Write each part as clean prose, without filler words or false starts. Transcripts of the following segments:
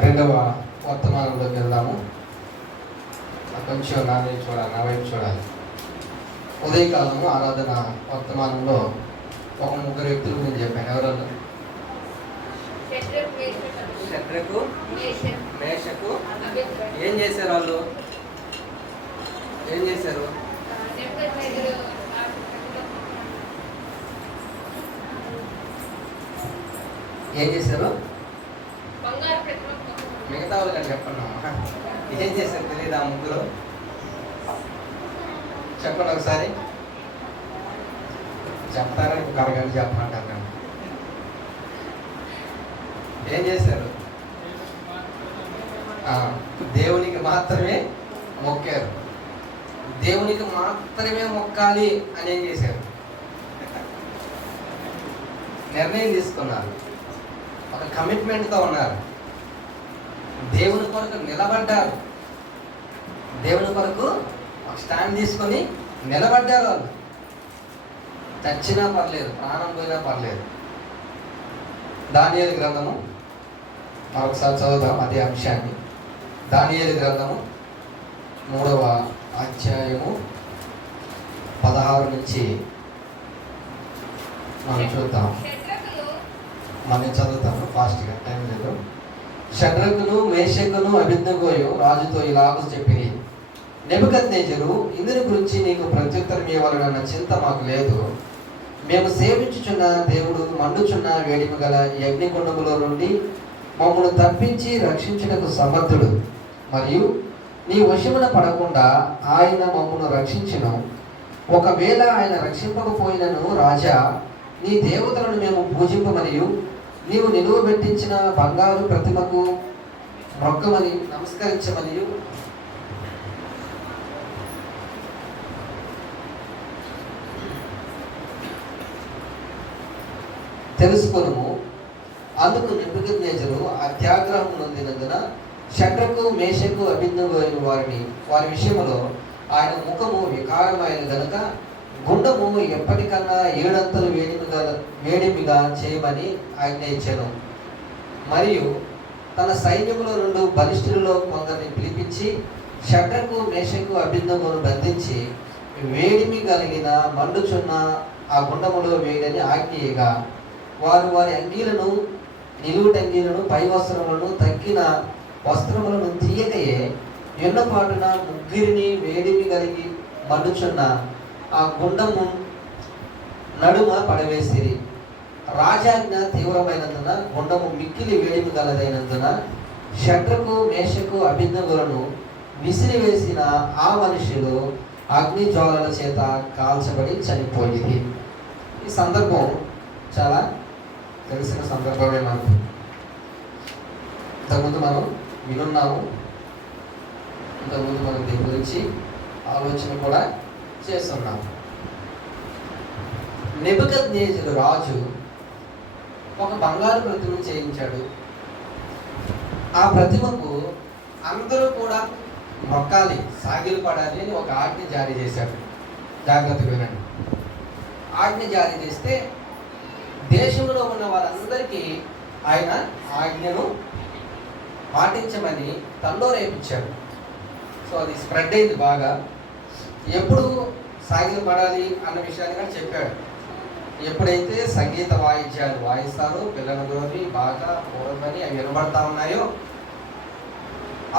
రెండవ వర్తమానంలోకి వెళ్దాము. కొంచెం నా వైపు చూడాలి. ఉదయకాలము ఆరాధన వర్తమానంలో ఒక ముగ్గురు వ్యక్తుల గురించి చెప్పాను. ఎవరన్నా? శద్రకు, మేషకు. ఏం చేశారు వాళ్ళు? ఏం చేశారు? ఏం చేశారు? మిగతా వాళ్ళు కానీ చెప్పండి. ఏం చేశారు తెలియదు ఆ ముగ్గురు? చెప్పండి ఒకసారి. చెప్తారని ఒక అరగంట చెప్పమంటారు. ఏం చేశారు? దేవునికి మాత్రమే మొక్కారు. దేవునికి మాత్రమే మొక్కాలి అని ఏం చేశారు? నిర్ణయం తీసుకున్నారు. ఒక కమిట్మెంట్తో ఉన్నారు. దేవుని కొరకు నిలబడ్డారు. దేవుని కొరకు ఒక స్టాండ్ తీసుకొని నిలబడ్డారు. వాళ్ళు చచ్చినా పర్లేదు, ప్రాణం పోయినా పర్లేదు. దానియేలు గ్రంథము మరొకసారి చదువుదాం అదే అంశాన్ని. దానియేలు గ్రంథము 3వ అధ్యాయము 16 నుంచి మనం చూద్దాం. మనం చదువుతాము ఫాస్ట్గా, టైం లేదు. షద్రకును, మేషకును, అబేద్నెగోయు రాజుతో ఇలాగూ చెప్పిరి, నెబుకద్నెజరు, ఇందుని గురించి నీకు ప్రత్యుత్తరం ఇవ్వాలన్న చింత మాకు లేదు. మేము సేవించుచున్న దేవుడు మండుచున్న వేడిమి గల ఈ అగ్నిగుండములో నుండి మమ్మల్ని తప్పించి రక్షించుటకు సమర్థుడు. మరియు నీ వశమున పడకుండా ఆయన మమ్మల్ని రక్షించును. ఒకవేళ ఆయన రక్షింపకపోయినను రాజా, నీ దేవతలను మేము పూజింపమనియు నీవు నిలువబెట్టించిన బంగారు ప్రతిమకు మొక్కమని నమస్కరించమనియు తెలుసుకొనుము. అందుకు నెబుకద్నెజరు అత్యాగ్రహం నొందినందున షద్రకు, మేషకు, అబేద్నెగోయు వారి విషయంలో ఆయన ముఖము వికారమైన గనుక గుండము ఎప్పటికన్నా 7 అంతలు వేడిమిగా చేయమని ఆజ్ఞ ఇచ్చెను. మరియు తన సైన్యములో 2 బలిష్ఠులలో కొందరిని పిలిపించి షద్రకు, మేషకు, అబేద్నెగోను బంధించి వేడిమి కలిగిన మండుచున్న ఆ గుండములో వేయడని ఆజ్ఞయగా వారు వారి అంగీలను, నిలువుటంగీలను, పై వస్త్రములను, తక్కిన వస్త్రములను తీయకయే ఎన్నపాటున ముగ్గురిని వేడిమి కలిగి మండుచున్న ఆ గుండము నడుమ పడవేసిరి. రాజాజ్ఞ తీవ్రమైనందున గుండము మిక్కిలి వేడిమి గలదైనందున షద్రకు, మేషకు, అబేద్నెగోలను విసిరివేసిన ఆ మనుషులు అగ్ని జ్వాలల చేత కాల్చబడి చనిపోయింది. ఈ సందర్భం చాలా తెలిసిన సందర్భమే. మనకు ఇంతకుముందు మనం వినున్నాము. ఇంతకుముందు మనం దీని గురించి ఆలోచన కూడా చేస్తున్నాము. నెబుకద్నెజరు రాజు ఒక బంగారు ప్రతిమను చేయించాడు. ఆ ప్రతిమకు అందరూ కూడా మొక్కాలి, సాగిలు పడాలి అని ఒక ఆజ్ఞ జారీ చేశాడు. జాగ్రత్తగా వినండి. ఆజ్ఞ జారీ చేస్తే దేశంలో ఉన్న వారందరికీ ఆయన ఆజ్ఞను పాటించమని తనలో రేపించాడు. సో అది స్ప్రెడ్ అయింది బాగా. ఎప్పుడు సాగిలు పడాలి అన్న విషయాన్ని కూడా చెప్పాడు. ఎప్పుడైతే సంగీత వాయిద్యాలు వాయిస్తారో, పిల్లలతోటి బాగా పూర్వమని అవి వినబడతా ఉన్నాయో,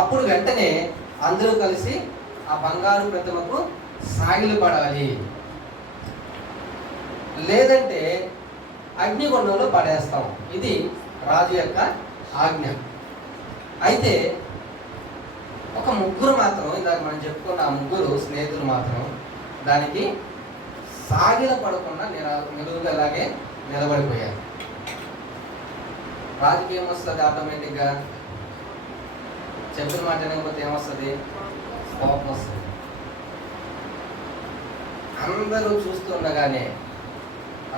అప్పుడు వెంటనే అందరూ కలిసి ఆ బంగారు ప్రతిమకు సాగిలు పడాలి, లేదంటే అగ్నిగుండంలో పడేస్తాం. ఇది రాజు యొక్క ఆజ్ఞ. అయితే ఒక ముగ్గురు మాత్రం, ఇందాక మనం చెప్పుకున్న ఆ ముగ్గురు స్నేహితులు మాత్రం దానికి సాగిల పడకుండా నిలువుగా అలాగే నిలబడిపోయారు. రాజుకి ఏమొస్తుంది? ఆటోమేటిక్గా చెప్పిన మాట వినకపోతే ఏమొస్తుంది? కోపం వస్తుంది. అందరూ చూస్తుండగానే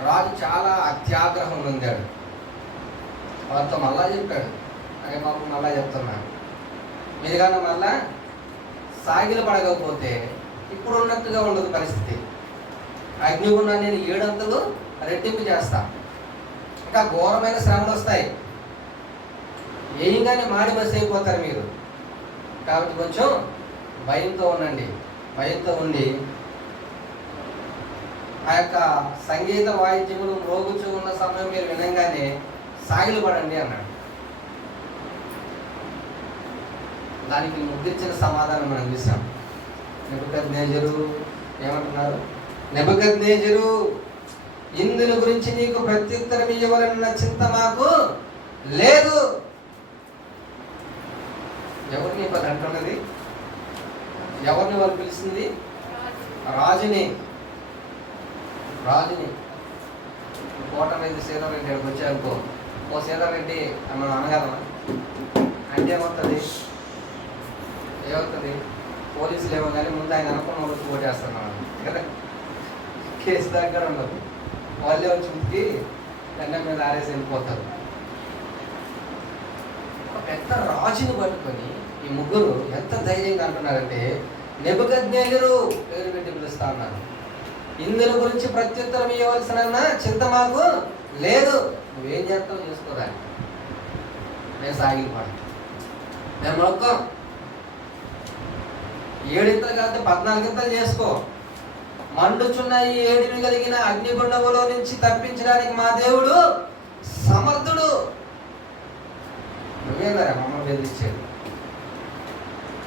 రాజు చాలా అత్యాగ్రహం పొందాడు. వారితో మళ్ళా చెప్పాడు, అదే మాకు మళ్ళా చెప్తున్నాను, మీరు కానీ మళ్ళా సాగిలు పడకపోతే ఇప్పుడు ఉన్నట్టుగా ఉండదు పరిస్థితి. అగ్నిగుండాన్ని నేను 7 అంతలు రెట్టింపు చేస్తా. ఇంకా ఘోరమైన శ్రమలు వస్తాయి. వేయగానే మాడి మసి అయిపోతారు మీరు. కాబట్టి కొంచెం భయంతో ఉండండి. భయంతో ఉండి ఆ యొక్క సంగీత వాయిద్యములు మ్రోగుచూ ఉన్న సమయం మీరు వినంగానే సాగిలు పడండి అన్నాడు. దానికి ముద్రించిన సమాధానం మనం చూసాం. నెబుకద్నెజరు ఏమంటున్నారు? నెబుకద్నెజరు, ఇందుని గురించి నీకు ప్రత్యుత్తరం ఇవ్వాలన్న చింత మాకు లేదు. ఎవరిని వాళ్ళు అంటున్నది? ఎవరిని వాళ్ళు పిలిచింది? రాజుని. రాజుని. కోటరెడ్డి సీతారెడ్డి ఇక్కడికి వచ్చానుకో, ఓ సీతారెడ్డి మనం అనగలమా? అంటే ఏమవుతుంది? పోలీసులు ఏమో కానీ ముందు ఆయన అనుకున్న వాళ్ళకి ఓటేస్తున్నాం కదా. కేసు దగ్గర ఉండదు, వాళ్ళే వచ్చి ఉతికి దండం మీద ఆరేసి వెళ్ళిపోతారు. ఒక పెద్ద రాజుని పట్టుకొని ఈ ముగ్గురు ఎంత ధైర్యంగా అంటున్నారంటే, నెబుకద్నెజరు పేరు పెట్టి పిలుస్తా ఉన్నారు. ఇందుల గురించి ప్రత్యుత్తరం ఇవ్వవలసిన చింత మాకు లేదు. నువ్వేం చేస్తావు చేసుకోరా, నేను సాగిపోతాను, నేను మొత్తం 7 ఇంతలు కాదు 14 ఇంతలు చేసుకో. మండుచున్న ఈ 7 కలిగిన అగ్నిగుండములో నుంచి తప్పించడానికి మా దేవుడు సమర్థుడు. నువ్వేందరా మమ్మల్ని బెదిరించేది?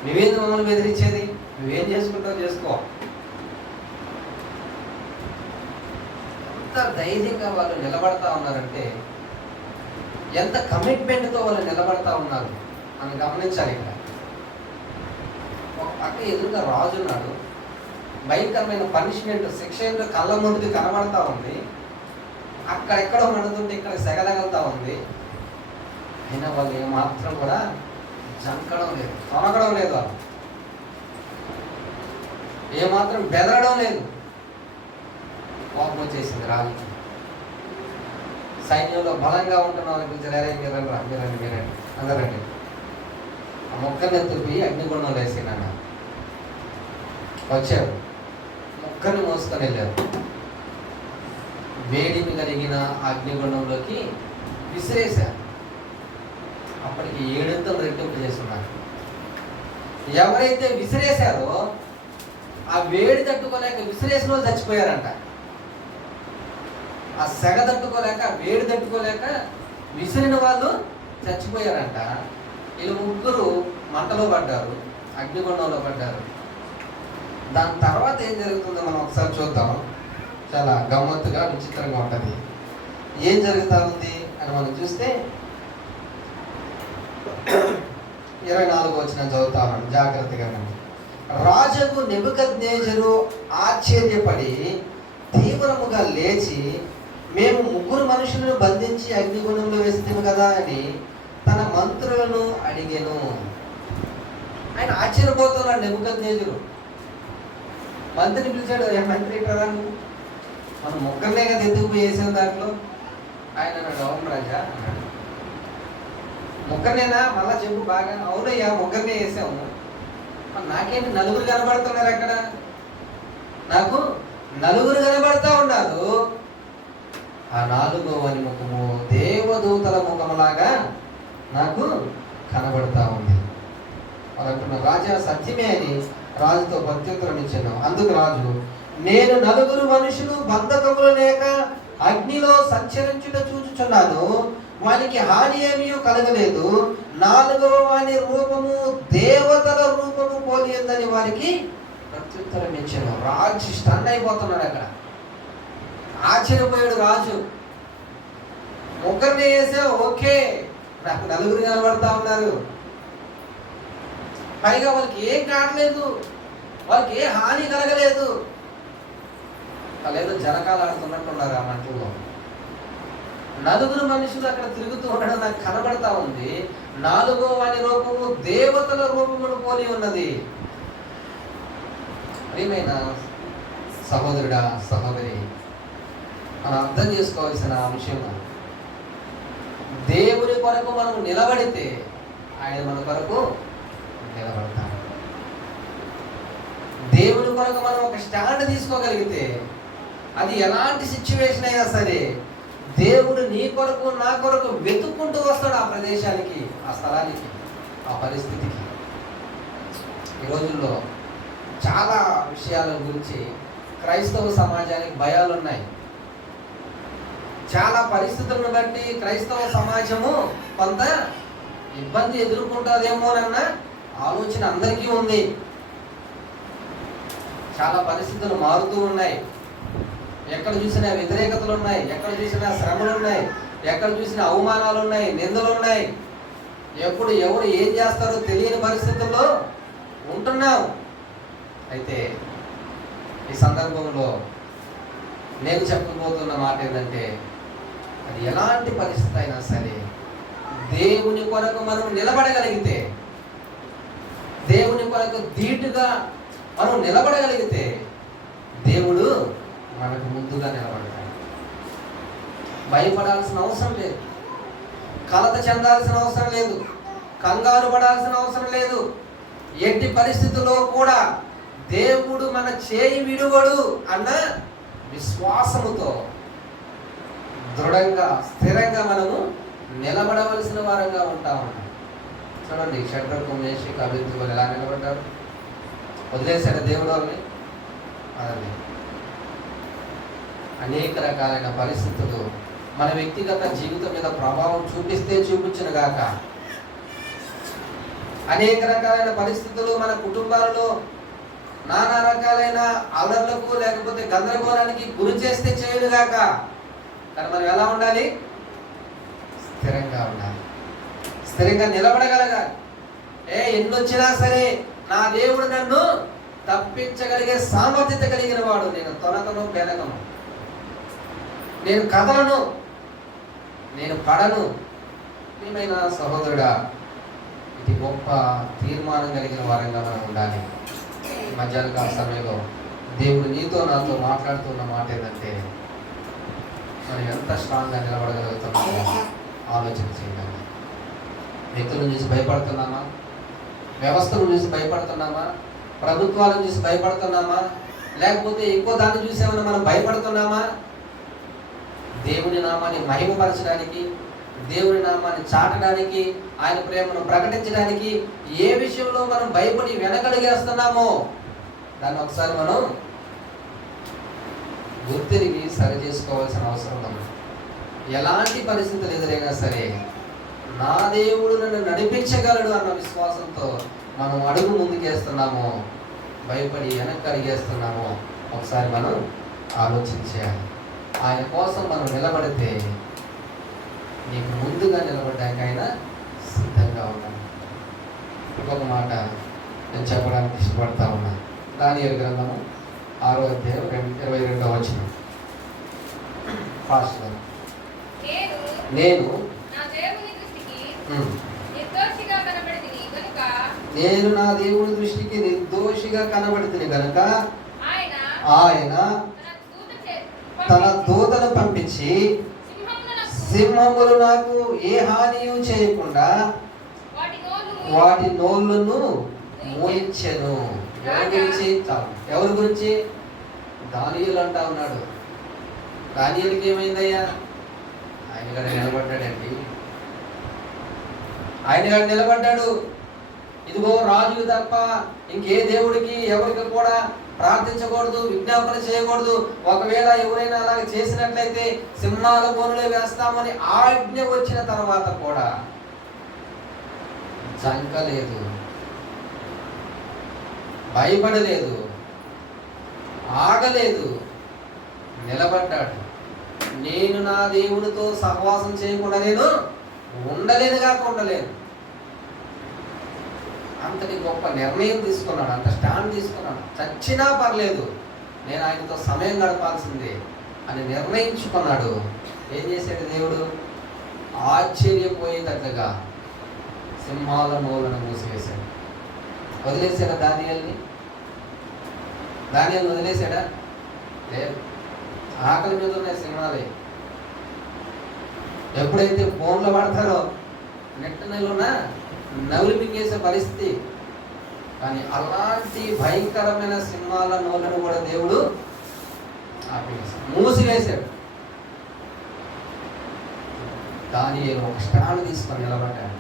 నువ్వేంది మమ్మల్ని బెదిరించేది? నువ్వేం చేసుకుంటావు చేసుకో. ఎంత ధైర్యంగా వాళ్ళు నిలబడతా ఉన్నారంటే, ఎంత కమిట్మెంట్తో వాళ్ళు నిలబడతా ఉన్నారు అని గమనించాలి. ఇక్కడ ఒక పక్క ఎదురుగా రాజు ఉన్నాడు. భయంకరమైన పనిష్మెంట్, శిక్ష ఏంటో కళ్ళ ముందుకు కనబడతా ఉంది. అక్కడెక్కడో నడుతుంటే ఇక్కడ సెగదగలుతా ఉంది. అయినా వాళ్ళు ఏమాత్రం కూడా జంకడం లేదు, తొనగడం లేదు, వాళ్ళు ఏమాత్రం బెదరడం లేదు. కోపం వచ్చేసింది రాజుకి. సైన్యంలో బలంగా ఉంటున్న వాళ్ళకి పిలిచారు, మీరండి అందరండి. ఆ మొక్కని ఎత్తుపి అగ్నిగుండంలో వేసినాన్న వచ్చారు. మొక్కని మోసుకొని వెళ్ళారు. వేడిని కలిగిన అగ్నిగుండంలోకి విసిరేశారు. అప్పటికి 7 ఇంతలు రెట్టింపు చేస్తున్నారు. ఎవరైతే విసిరేశారో ఆ వేడి తట్టుకోలేక విసిరేసిన వాళ్ళు చచ్చిపోయారంట. ఆ సెగ తట్టుకోలేక, వేడి తట్టుకోలేక విసిరిన వాళ్ళు చచ్చిపోయారంట. వీళ్ళు ముగ్గురు మంటలో పడ్డారు, అగ్నిగుండంలో పడ్డారు. దాని తర్వాత ఏం జరుగుతుందో మనం ఒకసారి చూద్దాం. చాలా గమ్మత్తుగా విచిత్రంగా ఉంటుంది. ఏం జరుగుతూ ఉంది అని మనం చూస్తే 24వ వచనం చదువుతాను జాగ్రత్తగా. రాజుకు నెబుకద్నెజరు ఆశ్చర్యపడి తీవ్రముగా లేచి, మేము 3 మనుషులను బంధించి అగ్నిగుండంలో వేస్తాము కదా అని తన మంత్రులను అడిగాను. ఆయన ఆశ్చర్యపోతున్నాడు నెబుకద్నెజరు. మంత్రిని పిలిచాడు, ఏ మంత్రి ప్రధాని, మనం 3 కదా ఎందుకు వేసాం దాంట్లో? ఆయన అన్నాడు, అవును రాజా అన్నాడు. 3 మళ్ళా చెప్పు బాగా. అవునయ్యా 3 వేసాము. నాకేంటి 4 కనబడుతున్నారు అక్కడ? నాకు 4 కనబడతా ఉన్నారు. ఆ 4వ ముఖము దేవదూతల ముఖములాగా నాకు కనబడతా ఉంది. వాళ్ళంటున్న రాజా సత్యమే అని రాజుతో ప్రత్యుత్తరం ఇచ్చాను. అందుకు రాజు, నేను 4 మనుషులు బంధకములు లేక అగ్నిలో సంచరించుట చూచుచున్నాను, వానికి హాని ఏమీ కలగలేదు. 4వ వాని రూపము దేవతల రూపము పోలి ఉందని వారికి ప్రత్యుత్తరం ఇచ్చాను. రాజు స్టన్ అయిపోతున్నాడు. అక్కడ ఆశ్చర్యపోయాడు రాజు. 3 వేసా, ఓకే, నాకు 4 కనబడతా ఉన్నారు. పైగా వాళ్ళకి ఏం కావట్లేదు, వాళ్ళకి ఏ హాని కలగలేదు. వాళ్ళు ఏదో జనకాలు ఆడుతున్నట్టున్నారు ఆ మంటల్లో. 4 మనుషులు అక్కడ తిరుగుతూ ఉండడం నాకు కనబడతా ఉంది. 4వ వాని రూపము దేవతల రూపమును పోలి ఉన్నది. ప్రియమైన సహోదరుడా, సహోదరి, మనం అర్థం చేసుకోవాల్సిన అంశం, దేవుని కొరకు మనం నిలబడితే ఆయన మన కొరకు నిలబడతాడు. దేవుని కొరకు మనం ఒక స్టాండ్ తీసుకోగలిగితే, అది ఎలాంటి సిచ్యువేషన్ అయినా సరే దేవుడు నీ కొరకు నా కొరకు వెతుక్కుంటూ వస్తాడు ఆ ప్రదేశానికి, ఆ స్థలానికి, ఆ పరిస్థితికి. ఈ రోజుల్లో చాలా విషయాల గురించి క్రైస్తవ సమాజానికి భయాలు ఉన్నాయి. చాలా పరిస్థితులను బట్టి క్రైస్తవ సమాజము కొంత ఇబ్బంది ఎదుర్కొంటుందేమోనన్న ఆలోచన అందరికీ ఉంది. చాలా పరిస్థితులు మారుతూ ఉన్నాయి. ఎక్కడ చూసినా వ్యతిరేకతలు ఉన్నాయి, ఎక్కడ చూసినా శ్రమలు ఉన్నాయి, ఎక్కడ చూసినా అవమానాలు ఉన్నాయి, నిందలు ఉన్నాయి. ఎప్పుడు ఎవరు ఏం చేస్తారో తెలియని పరిస్థితుల్లో ఉంటున్నాం. అయితే ఈ సందర్భంలో నేను చెప్పబోతున్న మాట ఏంటంటే, అది ఎలాంటి పరిస్థితి అయినా సరే దేవుని కొరకు మనం నిలబడగలిగితే, దేవుని కొరకు ధీటుగా మనం నిలబడగలిగితే దేవుడు మనకు ముందుగా నిలబడతాడు. భయపడాల్సిన అవసరం లేదు, కలత చెందాల్సిన అవసరం లేదు, కంగారు పడాల్సిన అవసరం లేదు. ఎట్టి పరిస్థితుల్లో కూడా దేవుడు మన చేయి విడువడు అన్న విశ్వాసముతో దృఢంగా స్థిరంగా మనము నిలబడవలసిన వారంగా ఉంటా ఉన్నాం. చూడండి, షడ్రకు మేషకు అభివృద్ధి ఎలా నిలబడ్డారు? వదిలేశాడు దేవుడు వాళ్ళని. అదే అనేక రకాలైన పరిస్థితులు మన వ్యక్తిగత జీవితం మీద ప్రభావం చూపిస్తే చూపించును గాక, అనేక రకాలైన పరిస్థితులు మన కుటుంబాలలో నానా రకాలైన అలర్లకు లేకపోతే గందరగోళానికి గురి చేస్తే చేయను గాక. కానీ మనం ఎలా ఉండాలి? స్థిరంగా ఉండాలి, స్థిరంగా నిలబడగలగాలి. ఎన్నొచ్చినా సరే నా దేవుడు నన్ను తప్పించగలిగే సామర్థ్యత కలిగిన వాడు. నేను తొనకను బెనకను, నేను కదలను, నేను పడను. ప్రియమైన సహోదరుడా, ఇది గొప్ప తీర్మానం కలిగిన వారంగా మనం ఉండాలి. మధ్యాహ్న కాల సమయంలో దేవుడు నీతో నాతో మాట్లాడుతున్న మాట ఏంటంటే, మనం ఎంత స్ట్రాంగ్గా నిలబడగలుగుతామో ఆలోచన చేయాలి. వ్యక్తులను చూసి భయపడుతున్నామా? వ్యవస్థను చూసి భయపడుతున్నామా? ప్రభుత్వాలను చూసి భయపడుతున్నామా? లేకపోతే ఎక్కువ దాన్ని చూసేమన్నా మనం భయపడుతున్నామా? దేవుని నామాన్ని మహిమపరచడానికి, దేవుని నామాన్ని చాటడానికి, ఆయన ప్రేమను ప్రకటించడానికి ఏ విషయంలో మనం భయపడి వెనకడిగేస్తున్నామో దాన్ని ఒకసారి మనం గుర్తిరిగి సరి చేసుకోవాల్సిన అవసరం ఉంది. ఎలాంటి పరిస్థితులు ఎదురైనా సరే నా దేవుడు నన్ను నడిపించగలడు అన్న విశ్వాసంతో మనం అడుగు ముందుకేస్తున్నామో, భయపడి వెనక్కి అడిగేస్తున్నామో ఒకసారి మనం ఆలోచించాలి. ఆయన కోసం మనం నిలబడితే నీకు ముందుగా నిలబడ్డాక ఆయన సిద్ధంగా ఉన్నాడు. ఇంకొక మాట నేను చెప్పడానికి ఇష్టపడతా ఉన్నా. దానియేలు గ్రంథము 6వ అధ్యాయం 22వ వచనం. ఫాస్ట్ గా. నేను నా దేవుని దృష్టికి నిర్దోషిగా కనబడితిని గనుక ఆయన తన దూతను పంపించి సింహములు నాకు ఏ హానియు చేయకుండా వాటి నోళ్ళను మోయించెను. ఎవరి గురించి? దానియేలు అంటా ఉన్నాడు. దానియేలుకి ఏమైందయ్యా? ఆయన గారు నిలబడ్డాడండి. ఆయన గారు నిలబడ్డాడు. ఇదిగో రాజులు తప్ప ఇంకే దేవుడికి ఎవరికి కూడా ప్రార్థించకూడదు, విజ్ఞాపన చేయకూడదు. ఒకవేళ ఎవరైనా అలాగ చేసినట్లయితే సింహాల బోనులో వేస్తామని ఆజ్ఞ వచ్చిన తర్వాత కూడా జంకలేదు, భయపడలేదు, ఆగలేదు, నిలబడ్డాడు. నేను నా దేవునితో సహవాసం చేయకుండా నేను ఉండలేను. అంతటి గొప్ప నిర్ణయం తీసుకున్నాడు, అంత స్టాండ్ తీసుకున్నాడు. చచ్చినా పర్లేదు, నేను ఆయనతో సమయం గడపాల్సిందే అని నిర్ణయించుకున్నాడు. ఏం చేశాడు దేవుడు? ఆశ్చర్యపోయేటట్లుగా సింహాల నోలను మూసివేశాడు. వదిలేశాడా దానియేలుని? దానియేలుని వదిలేశాడా? లేదు. ఆకలి మీద ఉన్నాయి సింహాలే. ఎప్పుడైతే ఫోన్లో పడతారో నెట్ నెలలున్న నవ్వులు మింగేసే పరిస్థితి. కానీ అలాంటి భయంకరమైన సింహాల నోళ్ళను కూడా దేవుడు మూసివేశాడు. దానియేలు ఒక స్టాండ్ తీసుకొని నిలబడ్డాడు.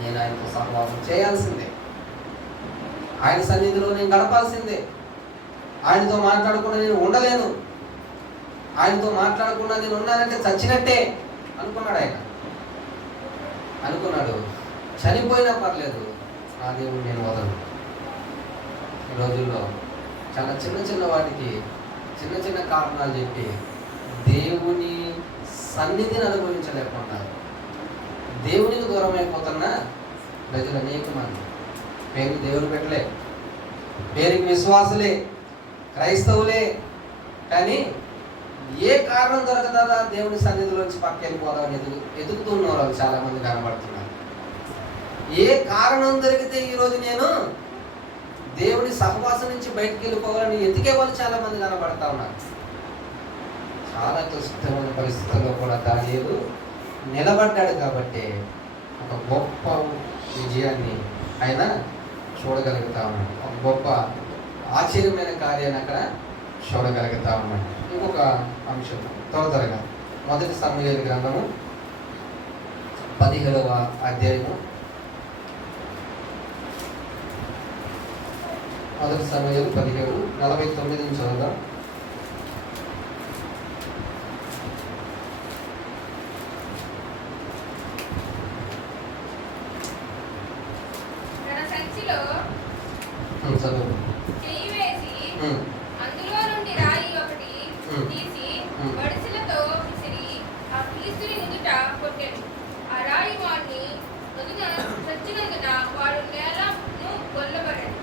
నేను ఆయనతో సహవాసం చేయాల్సిందే, ఆయన సన్నిధిలో నేను గడపాల్సిందే, ఆయనతో మాట్లాడకుండా నేను ఉండలేను, ఆయనతో మాట్లాడకుండా నేను ఉన్నానంటే చచ్చినట్టే అనుకున్నాడు. ఆయన అనుకున్నాడు, చనిపోయినా పర్లేదు, నా దేవుడు నేను వదలను. ఈ రోజుల్లో చాలా చిన్న చిన్న వాటికి చిన్న చిన్న కారణాలు చెప్పి దేవుని సన్నిధిని అనుభవించలేకుండా దేవునికి దూరం అయిపోతున్న ప్రజలు అనేక మంది. పేరుకి దేవుడు పెట్టలే, పేరుకి విశ్వాసులే, క్రైస్తవులే, కానీ ఏ కారణం దొరకదా దేవుని సన్నిధిలోంచి పక్క వెళ్ళిపోదామని ఎదుగుతున్న వాళ్ళు చాలా మంది కనబడుతున్నారు. ఏ కారణం దొరికితే ఈరోజు నేను దేవుని సహవాసం నుంచి బయటికి వెళ్ళిపోవాలని ఎతికే వాళ్ళు చాలా మంది కనబడతా ఉన్నారు. చాలా క్లిష్టమైన పరిస్థితుల్లో కూడా దానియేలు నిలబడ్డాడు కాబట్టి ఒక గొప్ప విజయాన్ని ఆయన చూడగలుగుతా ఉన్నాడు. ఒక గొప్ప ఆశ్చర్యమైన కార్యాన్ని అక్కడ చూడగలుగుతా ఉన్నాడు. ఇంకొక అంశం త్వరగా 1 సమూయేలు గ్రంథము 17వ అధ్యాయము, 1 సమూయేలు 17:49 చదువుదాం. చదువు. అందులో నుండి రాయి ఒకటి తీసి వడిసెలతో విసిరి ఆ ఫిలిష్తీయుని ఎదుట కొట్టెను. ఆ రాయి వాడిని ఎదుట చచ్చినందున వాడు నేలను కొల్లబడెను.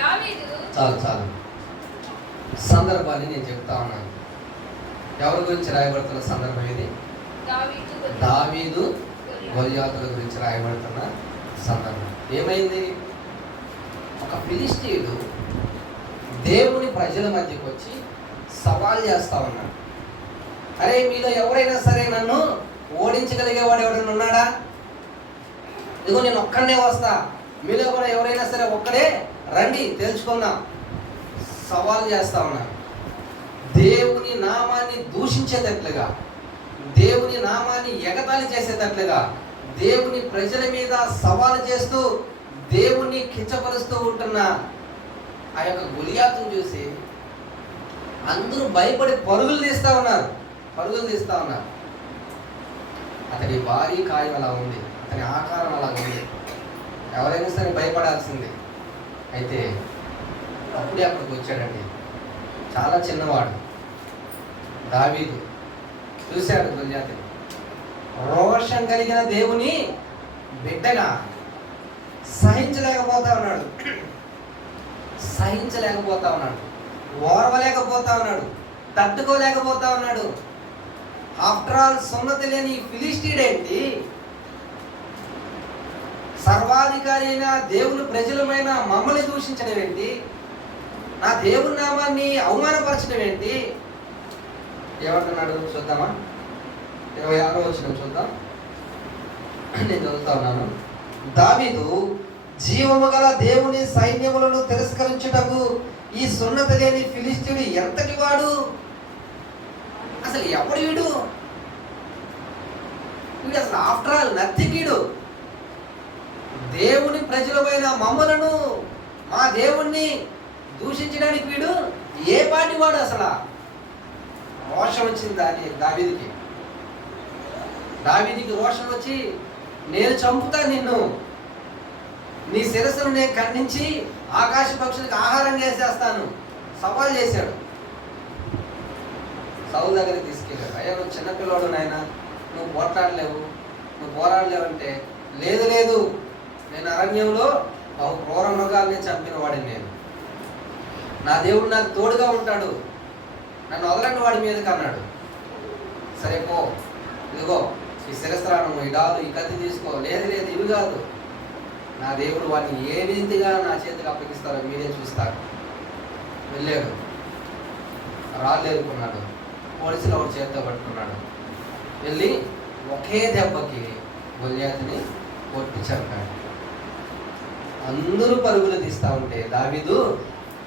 దావీదు చాలు సందర్భాన్ని నేను చెప్తా ఉన్నాను. ఎవరి గురించి రాయబడుతున్న సందర్భం ఇది? దావీదు గొలియాతుల గురించి రాయబడుతున్న సందర్భం. ఏమైంది? ఒక ఫిలిష్తీయుడు దేవుని ప్రజల మధ్యకు వచ్చి సవాల్ చేస్తా ఉన్నాడు. అరే, మీలో ఎవరైనా సరే నన్ను ఓడించగలిగేవాడు ఎవరైనా ఉన్నాడా? ఇదిగో నేను ఒక్కడనే వస్తా, మీలో కూడా ఎవరైనా సరే ఒక్కడే రండి, తెలుసుకుందాం. సవాల్ చేస్తా ఉన్నాను. దేవుని నామాన్ని దూషించేటట్లుగా, దేవుని నామాన్ని ఎగతాళి చేసేటట్లుగా, దేవుని ప్రజల మీద సవాలు చేస్తూ దేవుణ్ణి కించపరుస్తూ ఉంటున్న ఆ యొక్క గొలియాతును చూసి అందరూ భయపడి పరుగులు తీస్తూ ఉన్నారు. అతని భారీ కాయం అలా ఉంది, అతని ఆకారం అలా ఉంది, ఎవరైనా సరే భయపడాల్సిందే. అయితే అప్పుడే అక్కడికి వచ్చాడండి, చాలా చిన్నవాడు దావీదు. చూశాడు గొలియాతుని, రోషం కలిగిన దేవుని బిడ్డగా సహించలేకపోతా ఉన్నాడు, ఓర్వలేకపోతా ఉన్నాడు, తట్టుకోలేకపోతా ఉన్నాడు. ఆఫ్టర్ ఆల్ సున్నతి లేని ఫిలిష్తీయుడేంటి, సర్వాధికారి అయిన దేవుని ప్రజలమైన మమ్మల్ని దూషించడం ఏంటి, నా దేవుని నామాన్ని అవమానపరచడం ఏంటి? ఏమంటున్నాడు చూద్దామా? 26వ వచనం చూద్దాం. నేను చదువుతా ఉన్నాను. దావీదు జీవము గల దేవుని సైన్యములను తిరస్కరించుటకు ఈ సున్నతి లేని ఫిలిష్తీయుడు ఎంతటి వాడు? అసలు ఎవడు వీడు అసలు ఆఫ్టర్ ఆల్ నత్తికీడు. దేవుని ప్రజలమైన మమ్మలను, మా దేవుణ్ణి దూషించడానికి వీడు ఏ పాటి వాడు? అసలు రోషం వచ్చింది దావీదుకి రోషం వచ్చి, నేను చంపుతా నిన్ను, నీ శిరస్సును నేను ఖండించి ఆకాశ పక్షులకు ఆహారం చేసేస్తాను సవాల్ చేశాడు. సౌలు దగ్గరికి తీసుకెళ్ళాడు. అయ్యా, నువ్వు చిన్నపిల్లోడు నాయన, నువ్వు పోరాడలేవంటే, లేదు నేను అరణ్యంలో బహు క్రూర మృగాల్ని చంపిన వాడిని, నేను, నా దేవుడు నాకు తోడుగా ఉంటాడు, నన్ను వదలండి వాడి మీదకి అన్నాడు. సరే పో, ఇదిగో ఈ శిరస్త్రాణము, ఈ డాలు, ఈ కత్తి తీసుకో. లేదు ఇవి కాదు, నా దేవుడు వాడిని ఏ రీతిగా నా చేతికి అప్పగిస్తారో మీరే చూస్తారు. వెళ్ళాడు, రాళ్ళు ఎదుర్కొన్నాడు, పోలీసులు ఒకటి చేతితో పట్టుకున్నాడు. వెళ్ళి ఒకే దెబ్బకి గొలియాతుని కొట్టి చంపాడు. అందరూ పరుగులు తీస్తూ ఉంటే దావీదు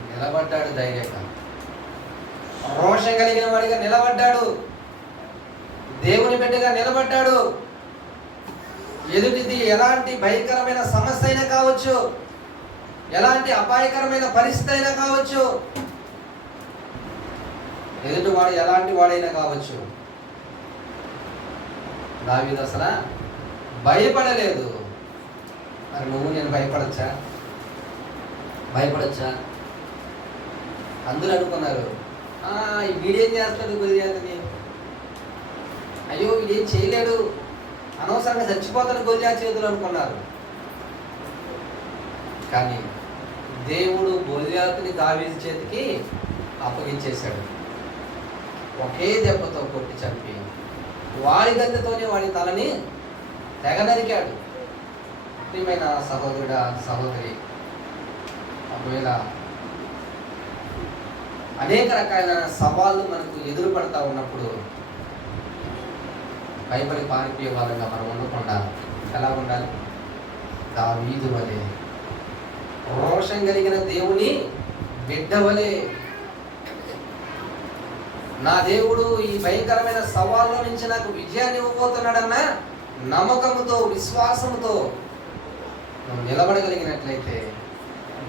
నిలబడ్డాడు, ధైర్యంగా రోషం కలిగిన వాడిగా నిలబడ్డాడు. దేవుని బిడ్డగా నిలబడ్డాడు. ఎదుటిది ఎలాంటి భయంకరమైన సమస్య అయినా కావచ్చు, ఎలాంటి అపాయకరమైన పరిస్థితి అయినా కావచ్చు, ఎదుటివాడు ఎలాంటి వాడైనా కావచ్చు, దావీదు అసలు భయపడలేదు. మరి నువ్వు నేను భయపడచ్చా? అందరూ అనుకున్నారు, వీడేం చేస్తాడు గొలియాతుని, అయ్యో వీడేం చేయలేడు, అనవసరంగా చచ్చిపోతాడు గొలియాతు చేతులు అనుకున్నారు. కానీ దేవుడు గొలియాతుని దావీదు చేతికి అప్పగించేశాడు. ఒకే దెబ్బతో కొట్టి చంపి వాడి గద్దెతోనే వాడి తలని తెగ నరికాడు. ప్రియమైన సహోదరుడా, సహోదరి, ఒకవేళ అనేక రకాలైన సవాళ్ళు మనకు ఎదురు పడతా ఉన్నప్పుడు భయపడి పారిపోయే వాళ్ళగా మనం ఉండకుండా ఎలా ఉండాలి? దావీదు వలె, రోషం కలిగిన దేవుని బిడ్డ వలె, నా దేవుడు ఈ భయంకరమైన సవాళ్ళ నుంచి నాకు విజయాన్ని ఇవ్వబోతున్నాడన్న నమ్మకంతో, విశ్వాసంతో నువ్వు నిలబడగలిగినట్లయితే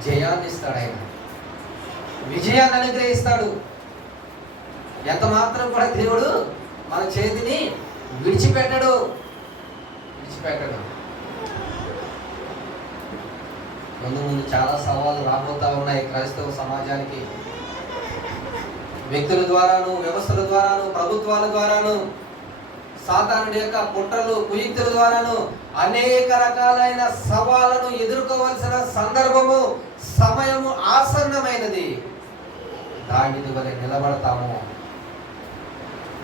జయాన్ని ఇస్తాడు. ఆయన విజయాన్ని అనుగ్రహిస్తాడు. ఎంత మాత్రం కూడా దేవుడు మన చేతిని విడిచిపెట్టడు. ముందు చాలా సవాళ్ళు రాబోతా ఉన్నాయి క్రైస్తవ సమాజానికి. వ్యక్తుల ద్వారాను, వ్యవస్థల ద్వారాను, ప్రభుత్వాల ద్వారాను, సాతానుడి యొక్క కుట్రలు, కుయుక్తుల ద్వారాను అనేక రకాలైన సవాళ్లను ఎదుర్కోవాల్సిన సందర్భము, సమయము ఆసన్నమైనది. దావీదు వలె నిలబడతాము,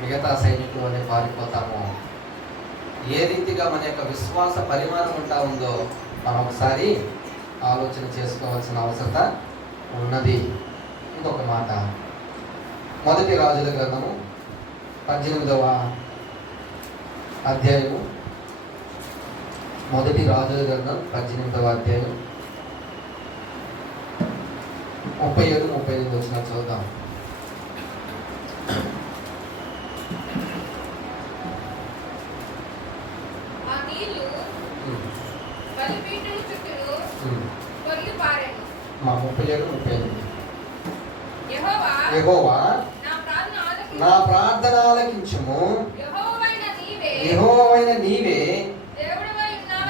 మిగతా సైనికుల వలె పారిపోతాము. ఏ రీతిగా మన యొక్క విశ్వాస పరిమాణం ఉంటా ఉందో మనం ఒకసారి ఆలోచన చేసుకోవాల్సిన అవసరత ఉన్నది. ఇంకొక మాట, మొదటి రాజుల గ్రంథము 18వ అధ్యాయము, మొదటి రాజుల గ్రంథం 18వ అధ్యాయం 37-38 వచ్చిన చూద్దాం. మా 37-38. యెహోవా నా ప్రార్థన ఆలకించుము, యెహోవైన నీవే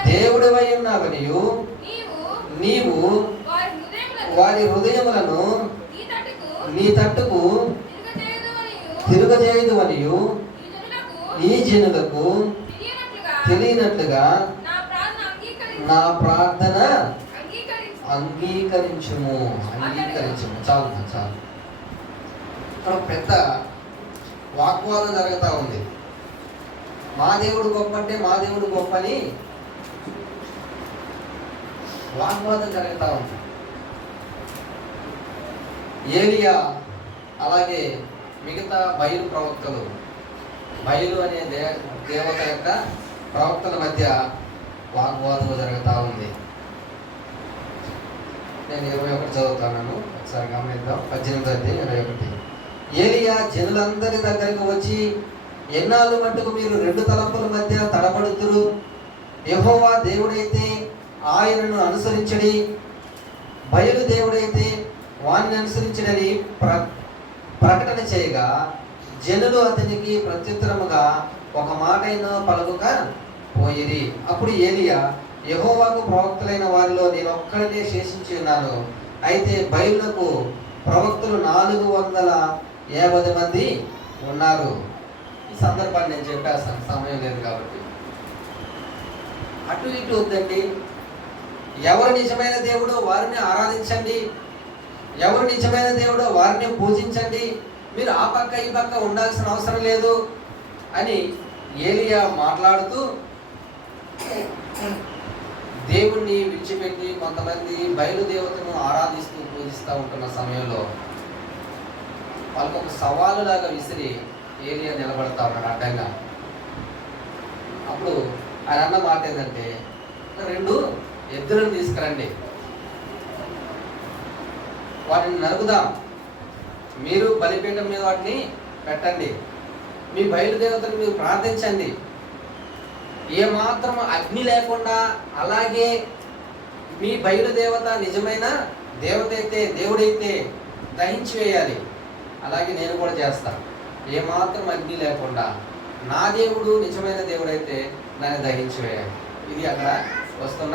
దేవుడవై ఉన్నావనియు నీవు వారి హృదయములను నీ తట్టుకు తిరగజేయుదువనియు ఈ జనులకు తెలియనట్లుగా నా ప్రార్థన అంగీకరించుము. చాలు. ఇక్కడ పెద్ద వాగ్వాదం జరుగుతూ ఉంది. మా దేవుడు గొప్ప అంటే మా దేవుడు గొప్ప అని వాగ్వాదం జరుగుతూ ఉంది. ఏలియా అలాగే మిగతా బయలు ప్రవక్తలు, బయలు అనే దేవత యొక్క ప్రవక్తల మధ్య వాగ్వాదం జరుగుతూ ఉంది. నేను 21 చదువుతాను, ఒకసారి గమనిద్దాం. 18-21. ఏలియా జనులందరి దగ్గరకు వచ్చి, ఎన్నాళ్ళు మట్టుకు మీరు 2 తలంపుల మధ్య తడబడుతురు? యెహోవా దేవుడైతే ఆయనను అనుసరించడి, బయలు దేవుడైతే వాణ్ణి అనుసరించడని ప్రకటన చేయగా జనులు అతనికి ప్రత్యుత్తరముగా ఒక మాటైనా పలుకక పోయిరి. అప్పుడు ఏలియా, యెహోవాకు ప్రవక్తలైన వారిలో నేను ఒక్కడినే శేషించి ఉన్నాను. అయితే బయలునకు ప్రవక్తలు 450 మంది ఉన్నారు. ఈ సందర్భాన్ని నేను చెప్పేస్తాను, సమయం లేదు కాబట్టి. అటు ఇటు వద్దండి. ఎవరు నిజమైన దేవుడో వారిని ఆరాధించండి, ఎవరు నిజమైన దేవుడో వారిని పూజించండి, మీరు ఆ పక్క ఈ పక్క ఉండాల్సిన అవసరం లేదు అని ఏలియా మాట్లాడుతూ దేవుణ్ణి విడిచిపెట్టి కొంతమంది బయలుదేవతను ఆరాధిస్తూ పూజిస్తూ ఉంటున్న సమయంలో వాళ్ళకు ఒక సవాలు లాగా విసిరి ఏలియా నిలబడతా ఉన్నాడు అడ్డంగా. అప్పుడు ఆయన అన్న మాట ఏంటంటే, 2 ఎద్దులను తీసుకురండి, వాటిని నరుకుదాం, మీరు బలిపీఠం మీద వాటిని పెట్టండి, మీ బయలుదేవతను మీరు ప్రార్థించండి. ఏమాత్రం అగ్ని లేకుండా, అలాగే మీ బయలుదేవత నిజమైన దేవత అయితే, దేవుడైతే దహించి వేయాలి. అలాగే నేను కూడా చేస్తాను. ఏమాత్రం అగ్ని లేకుండా నా దేవుడు నిజమైన దేవుడైతే దాన్ని దహించి వేయాలి. ఇది అక్కడ వస్తున్న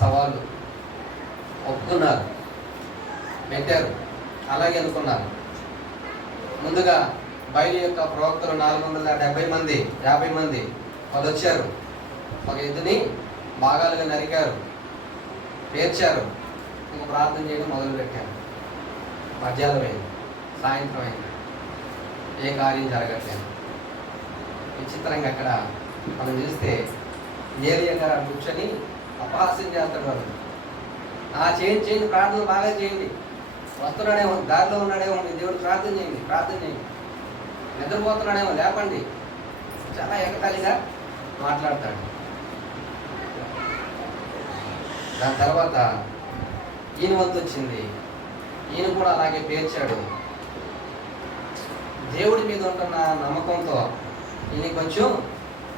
సవాళ్ళు. ఒప్పుకున్నారు, పెట్టారు, అలాగే అనుకున్నారు. ముందుగా బయలు యొక్క ప్రవక్తలు 470 మంది 50 మంది వాళ్ళు వచ్చారు. ఒక ఎద్దుని భాగాలుగా నరికారు, పేర్చారు, ఇంక ప్రార్థన చేయడం మొదలుపెట్టారు. మధ్యాహ్నం అయింది, సాయంత్రం అయింది, ఏ కార్యం జరగట్లేదు. విచిత్రంగా అక్కడ మనం చూస్తే ఏలియా గారు కూర్చొని అపహాస్యం చేస్తాడు. వాళ్ళు చేయండి ప్రార్థన బాగా చేయండి, వస్తున్నాడేమో, దారిలో ఉన్నాడేమో, మీ దేవుడు ప్రార్థన చేయండి, ప్రార్థన చేయండి, నిద్రపోతున్నాడేమో లేపండి, చాలా ఏకతాళిగా మాట్లాడతాడు. దాని తర్వాత ఈయన వంతు వచ్చింది, ఈయన కూడా అలాగే పేర్చాడు. దేవుడి మీద ఉంటున్న నమ్మకంతో ఈయన కొంచెం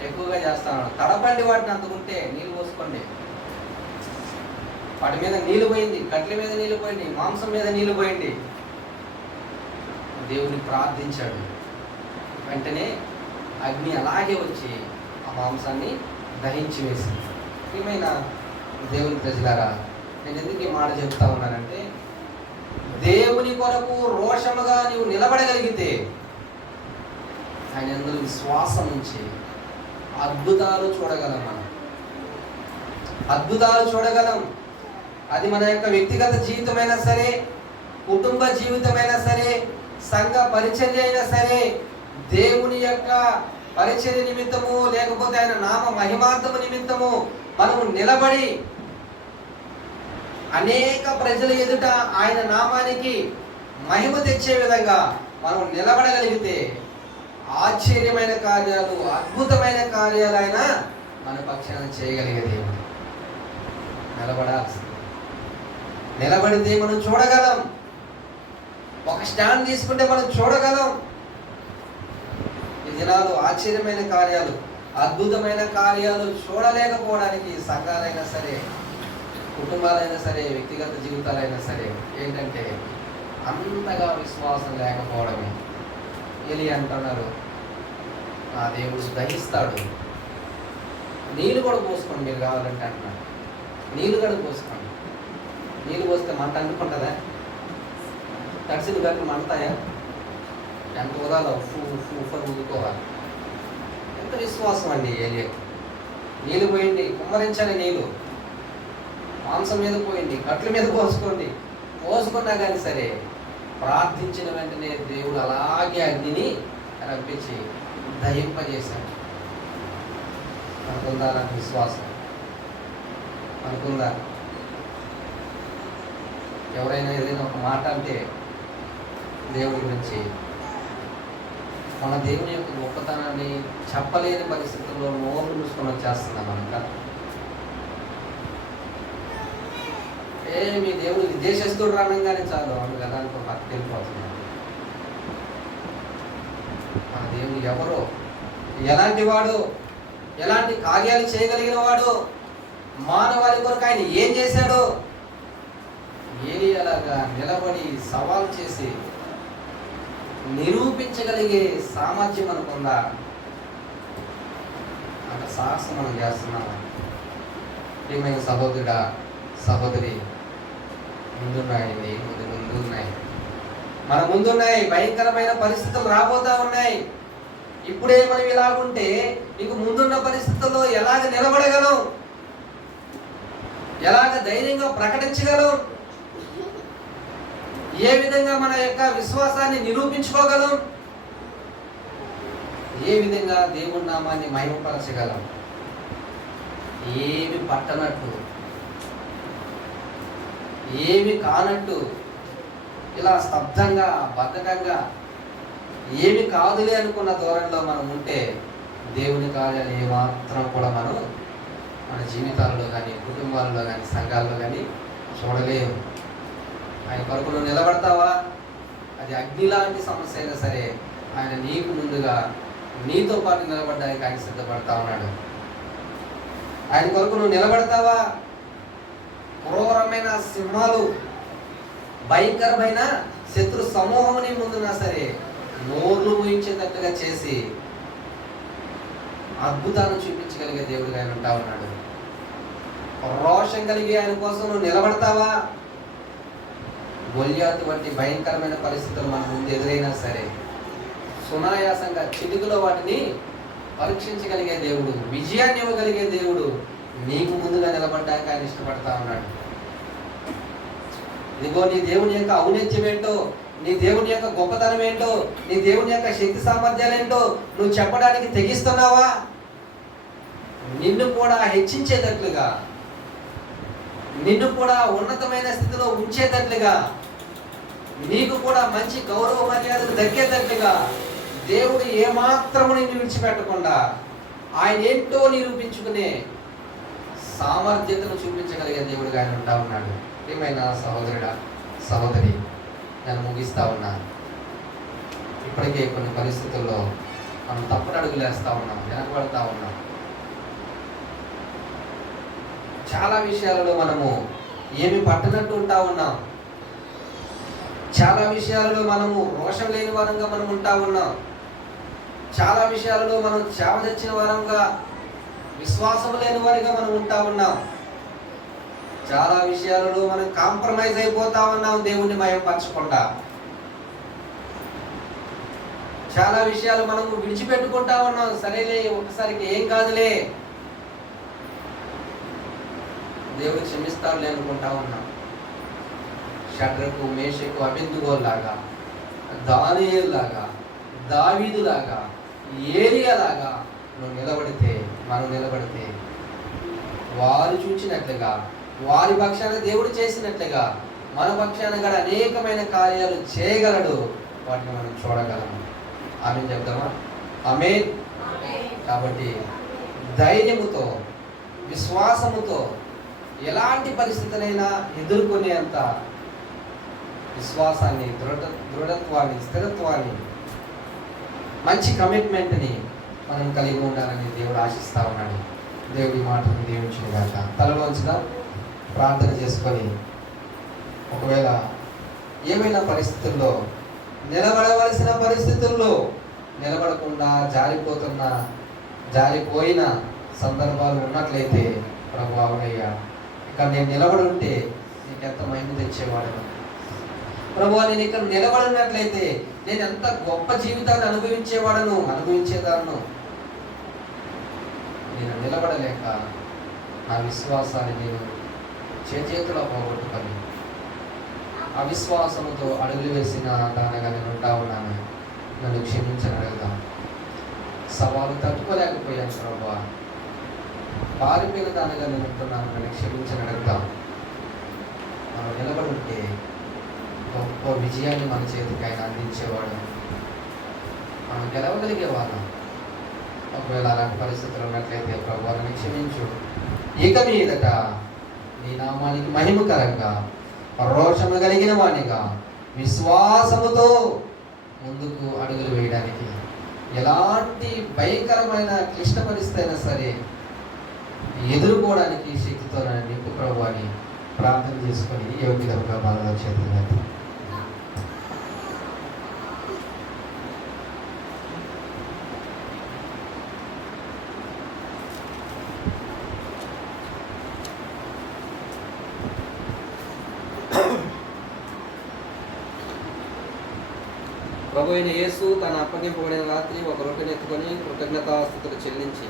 ఎక్కువగా చేస్తాను. తడపండి వాటిని, అందుకుంటే నీళ్ళు పోసుకోండి. వాటి మీద నీళ్ళు పోయింది, కట్ల మీద నీళ్ళు పోయింది, మాంసం మీద నీళ్ళు పోయింది. దేవుని ప్రార్థించాడు. వెంటనే అగ్ని అలాగే వచ్చి ఆ మాంసాన్ని దహించి వేసింది. ఏమైనా దేవుని ప్రజలారా, నేను ఎందుకు ఈ మాట చెప్తా ఉన్నానంటే, దేవుని కొరకు రోషముగా నీవు నిలబడగలిగితే ఆయన అందులో విశ్వాసం నుంచి అద్భుతాలు చూడగలం. మనం అద్భుతాలు చూడగలం. అది మన యొక్క వ్యక్తిగత జీవితమైనా సరే, కుటుంబ జీవితమైనా సరే, సంఘ పరిచర్య అయినా సరే, దేవుని యొక్క పరిచర్య నిమిత్తము, లేకపోతే ఆయన నామ మహిమార్థము నిమిత్తము మనము నిలబడి అనేక ప్రజల ఎదుట ఆయన నామానికి మహిమ తెచ్చే విధంగా మనం నిలబడగలిగితే ఆశ్చర్యమైన కార్యాలు, అద్భుతమైన కార్యాలు ఆయన మన పక్షాన చేయగలిగేది. నిలబడాల్సింది. నిలబడితే మనం చూడగలం. ఒక స్టాండ్ తీసుకుంటే మనం చూడగలం. ఈ దినాలు ఆశ్చర్యమైన కార్యాలు, అద్భుతమైన కార్యాలు చూడలేకపోవడానికి సంఘాలైనా సరే, కుటుంబాలైనా సరే, వ్యక్తిగత జీవితాలైనా సరే, ఏంటంటే అంతగా విశ్వాసం లేకపోవడమే. ఏలియా అంటున్నారు, నా దేవుడు దహిస్తాడు, నీళ్ళు కూడా పోసుకోండి మీరు కావాలంటే అంటున్నారు. నీళ్ళు కూడా పోసుకోండి. నీళ్ళు పోస్తే మంట అంటుకుంటుందా? తడిసిన గట్లు మంటాయా? ఎంత ఉదాలో ఊదుకోవాలి. ఎంత విశ్వాసం అండి ఏలియాకి. నీళ్ళు పోయండి, కుమ్మరించని నీళ్ళు మాంసం మీద పోయండి, కట్ల మీద పోసుకోండి. పోసుకున్నా కానీ సరే ప్రార్థించిన వెంటనే దేవుడు అలాగే అగ్నిని రప్పించి దహింపజేశాడు. అనుకుందా నాకు విశ్వాసం? అనుకుందా? ఎవరైనా ఏదైనా ఒక మాట అంటే దేవుడి గురించి, మన దేవుని యొక్క గొప్పతనాన్ని చెప్పలేని పరిస్థితుల్లో నోరు మూసుకొని వచ్చేస్తుందా మనక? మీ దేవుడు విదేశస్తుడు రానంగానే చాలు అవును కదా అనుకో, పక్కకి వెళ్ళిపోతున్నాడు. మన దేవుడు ఎవరో, ఎలాంటి వాడు, ఎలాంటి కార్యాలు చేయగలిగిన వాడు, మానవాళి కొరకు ఆయన ఏం చేశాడో ఏలియాలాగా నిలబడి సవాల్ చేసి నిరూపించగలిగే సామర్థ్యం అనుకుందా? అంత సాహసం మనం చేస్తున్నాము. ప్రియమైన సహోదరుడా, సహోదరి, ముందున్నాయండి, ముందు ఉన్నాయి, మన ముందున్నాయి. భయంకరమైన పరిస్థితులు రాబోతా ఉన్నాయి. ఇప్పుడే మనం ఇలాగుంటే ఇంక ముందున్న పరిస్థితుల్లో ఎలాగ నిలబడగలం, ఎలాగ ధైర్యంగా ప్రకటించగలం, ఏ విధంగా మన యొక్క విశ్వాసాన్ని నిరూపించుకోగలం, ఏ విధంగా దేవుని నామాన్ని మహిమపరచగలం? ఏమి పట్టనట్టు, ఏమి కానట్టు, ఇలా స్తబ్దంగా, బద్ధకంగా, ఏమి కాదులే అనుకున్న ధోరణిలో మనం ఉంటే దేవుని కార్యాలు ఏమాత్రం కూడా మనం మన జీవితాలలో కానీ, కుటుంబాలలో కానీ, సంఘాలలో కానీ చూడలేము. ఆయన కొరకు నువ్వు నిలబడతావా? అది అగ్ని లాంటి సమస్య అయినా సరే, ఆయన నీకు ముందుగా నీతో పాటు నిలబడడానికి ఆయన సిద్ధపడతా ఉన్నాడు. ఆయన కొరకు నువ్వు నిలబడతావా? క్రూరమైన సింహాలు, భయంకరమైన శత్రు సమూహం నీ ముందున్నా సరే నోర్లు ఊహించేటట్టుగా చేసి అద్భుతాలను చూపించగలిగే దేవుడిగా ఆయన ఉంటా ఉన్నాడు. రోషం కలిగి ఆయన కోసం నువ్వు నిలబడతావా? గొల్యాతు వంటి భయంకరమైన పరిస్థితులు మన ముందు ఎదురైనా సరే సునాయాసంగా చిటికలో వాటిని పరీక్షించగలిగే దేవుడు, విజయాన్ని ఇవ్వగలిగే దేవుడు నీకు ముందుగా నిలబడ్డానికి ఆయన ఇష్టపడతా ఉన్నాడు. ఇదిగో నీ దేవుని యొక్క ఔన్నత్యం ఏంటో, నీ దేవుని యొక్క గొప్పతనం ఏంటో, నీ దేవుని యొక్క శక్తి సామర్థ్యాలు ఏంటో నువ్వు చెప్పడానికి తెగిస్తున్నావా? నిన్ను కూడా హెచ్చించేటట్లుగా, నిన్ను కూడా ఉన్నతమైన స్థితిలో ఉంచేటట్లుగా, నీకు కూడా మంచి గౌరవ మర్యాదలు దక్కేటట్లుగా దేవుడు ఏమాత్రము నిన్ను విడిచిపెట్టకుండా ఆయన ఏంటో నిరూపించుకునే సామర్థ్యతను చూపించగలిగే దేవుడిగా ఆయన ఉంటా ఉన్నాడు. ఏమైనా సహోదరుడా, సహోదరి, నేను ముగిస్తా ఉన్నా. ఇప్పటికే కొన్ని పరిస్థితుల్లో మనం తప్పుడు అడుగులు వేస్తూ ఉన్నాం, వెనకబడతా ఉన్నాం. చాలా విషయాలలో మనము ఏమి పట్టనట్టు ఉంటా ఉన్నాం. చాలా విషయాలలో మనము రోషం లేని వారంగా మనం ఉంటా ఉన్నాం. చాలా విషయాలలో మనం చావదచ్చిన వారంగా, విశ్వాసం లేని వారిగా మనం ఉంటా ఉన్నాం. చాలా విషయాలలో మనం కాంప్రమైజ్ అయిపోతా ఉన్నాం దేవుణ్ణి మయంపరచకుండా. చాలా విషయాలు మనం విడిచిపెట్టుకుంటా ఉన్నాం. సరేలే, ఒకసారికి ఏం కాదులే, దేవుడు క్షమిస్తాడులే అనుకుంటా ఉన్నాం. షడ్రకు, మేషకు, అబేద్నెగోలాగా, దానియేలులాగా, దావీదులాగా, ఏలీయాలాగా నువ్వు నిలబడితే, మనం నిలబడితే వారు చూచినట్లుగా, వారి పక్షాన దేవుడు చేసినట్లుగా మన పక్షాన కూడా అనేకమైన కార్యాలు చేయగలడు. వాటిని మనం చూడగలము. ఆమె చెప్తామా? ఆమేన్. కాబట్టి ధైర్యముతో, విశ్వాసముతో ఎలాంటి పరిస్థితులైనా ఎదుర్కొనేంత విశ్వాసాన్ని, దృఢత్వాన్ని, స్థిరత్వాన్ని, మంచి కమిట్మెంట్ని మనం కలిగి ఉండాలని దేవుడు ఆశిస్తా ఉన్నాడు. దేవుడి మాటను దీవించుగాక. తలలోంచుగా ప్రార్థన చేసుకొని, ఒకవేళ ఏమైనా పరిస్థితుల్లో, నిలబడవలసిన పరిస్థితుల్లో నిలబడకుండా జారిపోయిన సందర్భాలు ఉన్నట్లయితే, ప్రభు అవునయ్యా, ఇక్కడ నేను నిలబడి ఉంటే నీకెంత మహిమ తెచ్చేవాడను. ప్రభు, నేను ఇక్కడ నిలబడినట్లయితే నేను ఎంత గొప్ప జీవితాన్ని అనుభవించేదాన్ని. నేను నిలబడలేక నా విశ్వాసాన్ని నేను చేతిలో పోగొట్టుకొని అవిశ్వాసముతో అడుగులు వేసిన దానిగా నేను ఉంటా ఉన్నాను. నన్ను క్షమించని అడుగుదాం. సవాలు తట్టుకోలేకపోయాను ప్రభు, పారిపోయిన దానిగా నేను ఉంటున్నాను. నన్ను క్షమించని అడుగుదాం. మనం నిలబడి ఉంటే గొప్ప విజయాన్ని మన చేతికి ఆయన అందించేవాడు. మనం గెలవగలిగేవాళ్ళం. ఒకవేళ అలాంటి పరిస్థితులు ఉన్నట్లయితే ప్రభు, నన్ను క్షమించు. ఇక మీదట నీ నామానికి మహిమకరంగా, రోషము కలిగిన వానిగా, విశ్వాసముతో ముందుకు అడుగులు వేయడానికి, ఎలాంటి భయంకరమైన క్లిష్ట పరిస్థితి అయినా సరే ఎదుర్కోవడానికి శక్తితో నన్ను నింపు ప్రభు అని ప్రార్థన చేసుకొని ఏ విధంగా బాధలో చేతులు. ప్రభు అయిన యేసు తన అప్పగింపబడిన రాత్రి ఒక రొట్టెని ఎత్తుకొని కృతజ్ఞతాస్తుతులు చెల్లించి